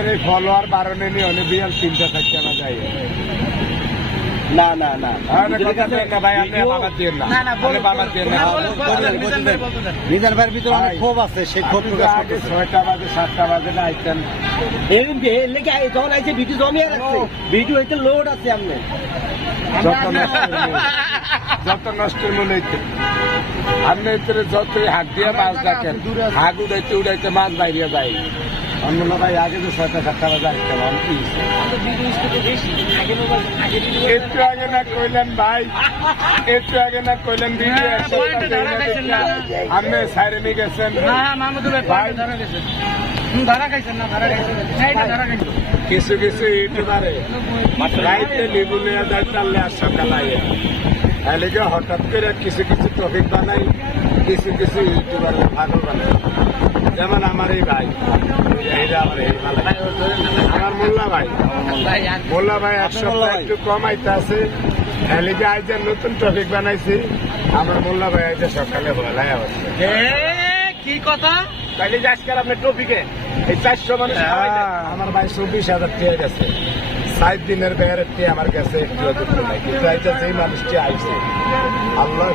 আপনার এই ফলোয়ার বারণে নিয়ে অনেক বিয়াল 3-4 টাকা যায় না না না ভাই আপনি বাবার দিয়ে না বাবার দিয়ে না মিজান ভাইয়ের ভিতরে অনেক ক্ষোভ আছে, সেই ক্ষোভ আগে 6টা বাজে 7টা বাজে না আইতেন যখন আইছে ভিডিও জমিয়ে রাখছে, ভিডিও হইতে লোড আছে আপনি যত নষ্টের মনে হইতে আপনি যতই হাত দিয়ে মাছ দেখেন হাত উড়াইতে উড়াইতে মাছ বাইরে যায় অন্য ভাই আগে তো 6টা 7টা বাজে আইতেন একটু আগে না কইলেন ভাই একটু আগে না কইলেন ভিডিও আপনি সাইরে নিয়ে গেছেন কিছু কিছু ইউটিউবারে রাইতে লিবু নিয়ে যায় চাললে আর সকাল আগে এদিকে হঠাৎ করে কিছু কিছু টপিক বানাই কিছু কিছু ইউটিউবার ভালো বানাই যেমন আমার এই ভাই আমার মোল্লা ভাই 1 সপ্তাহ একটু কম আইতে আছে এদিকে আজ নতুন টপিক বানাইছি আমার মোল্লা ভাই আজ সকালে বলায় কি কথা তাইলে আজকাল আপনার টপিকে এই 400 মানুষ আমার ভাই 24,000 টাকা গেছে 7 দিনের বেড়ে আমার কাছে একটু নাই কিন্তু যেই মানুষটি আইছে আল্লাহ